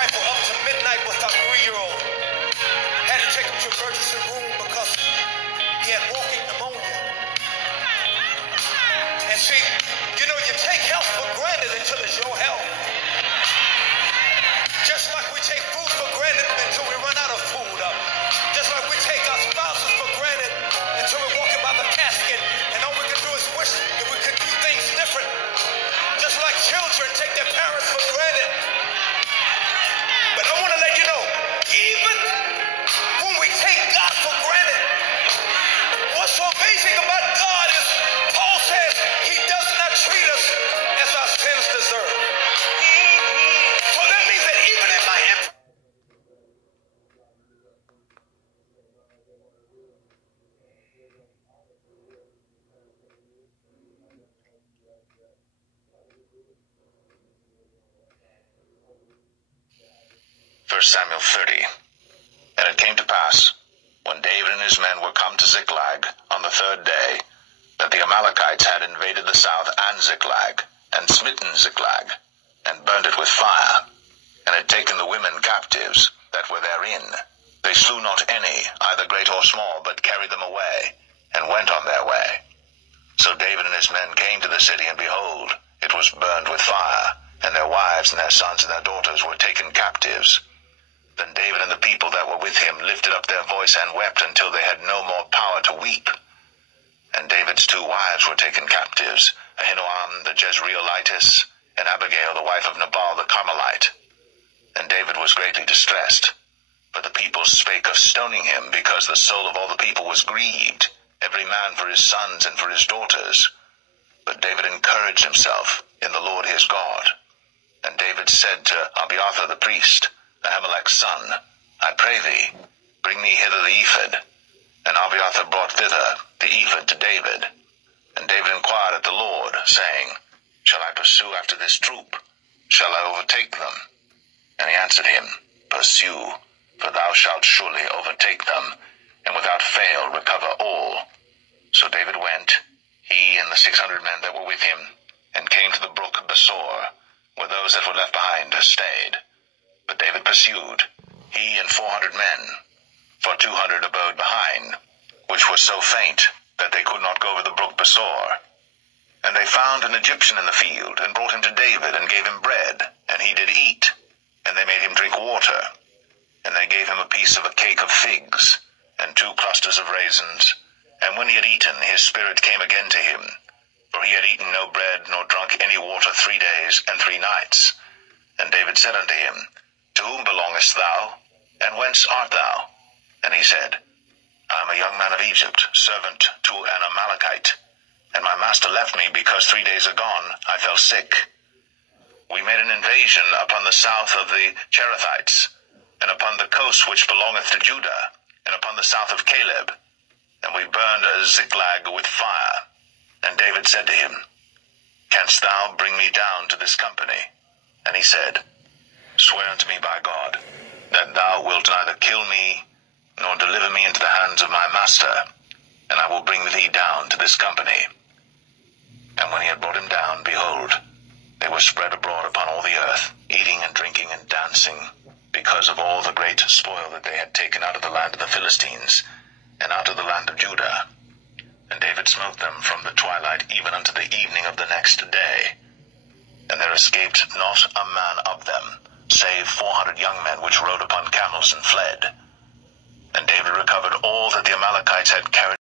wife were up to midnight with her 3-year-old. Had to take him to emergency room because he had walking pneumonia. And see, you know, you take health for granted until it's your health. Just like we take food for granted until we run out of food. Just like we take our spouses for granted until we're walking by the casket and all we can do is wish that we could do things different. Just like children take their parents for granted. But I want to let you know, even when we take God for granted, what's so amazing about God is Paul says he does not treat us as our sins deserve. So that means that even in my First Samuel 30. And it came to pass, when David and his men were come to Ziklag on the 3rd day, that the Amalekites had invaded the south and Ziklag, and smitten Ziklag, and burnt it with fire, and had taken the women captives that were therein. They slew not any, either great or small, but carried them away, and went on their way. So David and his men came to the city, and behold, it was burned with fire, and their wives and their sons and their daughters were taken captives. Then David and the people that were with him lifted up their voice and wept until they had no more power to weep. And David's 2 wives were taken captives, Ahinoam the Jezreelitess, and Abigail the wife of Nabal the Carmelite. And David was greatly distressed, for the people spake of stoning him, because the soul of all the people was grieved, every man for his sons and for his daughters. But David encouraged himself in the Lord his God. And David said to Abiathar the priest, Ahimelech's son, I pray thee, bring me hither the ephod. And Abiathar brought thither the ephod to David. And David inquired at the Lord, saying, Shall I pursue after this troop? Shall I overtake them? And he answered him, Pursue, for thou shalt surely overtake them, and without fail recover all. So David went, he and the 600 men that were with him, and came to the brook Besor, where those that were left behind stayed. But David pursued, he and 400 men, for 200 abode behind, which were so faint that they could not go over the brook Besor. And they found an Egyptian in the field, and brought him to David, and gave him bread, and he did eat. And they made him drink water. And they gave him a piece of a cake of figs, and 2 clusters of raisins. And when he had eaten, his spirit came again to him, for he had eaten no bread, nor drunk any water 3 days and 3 nights. And David said unto him, To whom belongest thou, and whence art thou? And he said, I am a young man of Egypt, servant to an Amalekite. And my master left me, because 3 days agone I fell sick. We made an invasion upon the south of the Cherethites, and upon the coast which belongeth to Judah, and upon the south of Caleb. And we burned Ziklag with fire. And David said to him, Canst thou bring me down to this company? And he said, Swear unto me by God, that thou wilt neither kill me, nor deliver me into the hands of my master, and I will bring thee down to this company. And when he had brought him down, behold, they were spread abroad upon all the earth, eating and drinking and dancing, because of all the great spoil that they had taken out of the land of the Philistines, and out of the land of Judah. And David smote them from the twilight even unto the evening of the next day. And there escaped not a man of them, save 400 young men which rode upon camels and fled. And David recovered all that the Amalekites had carried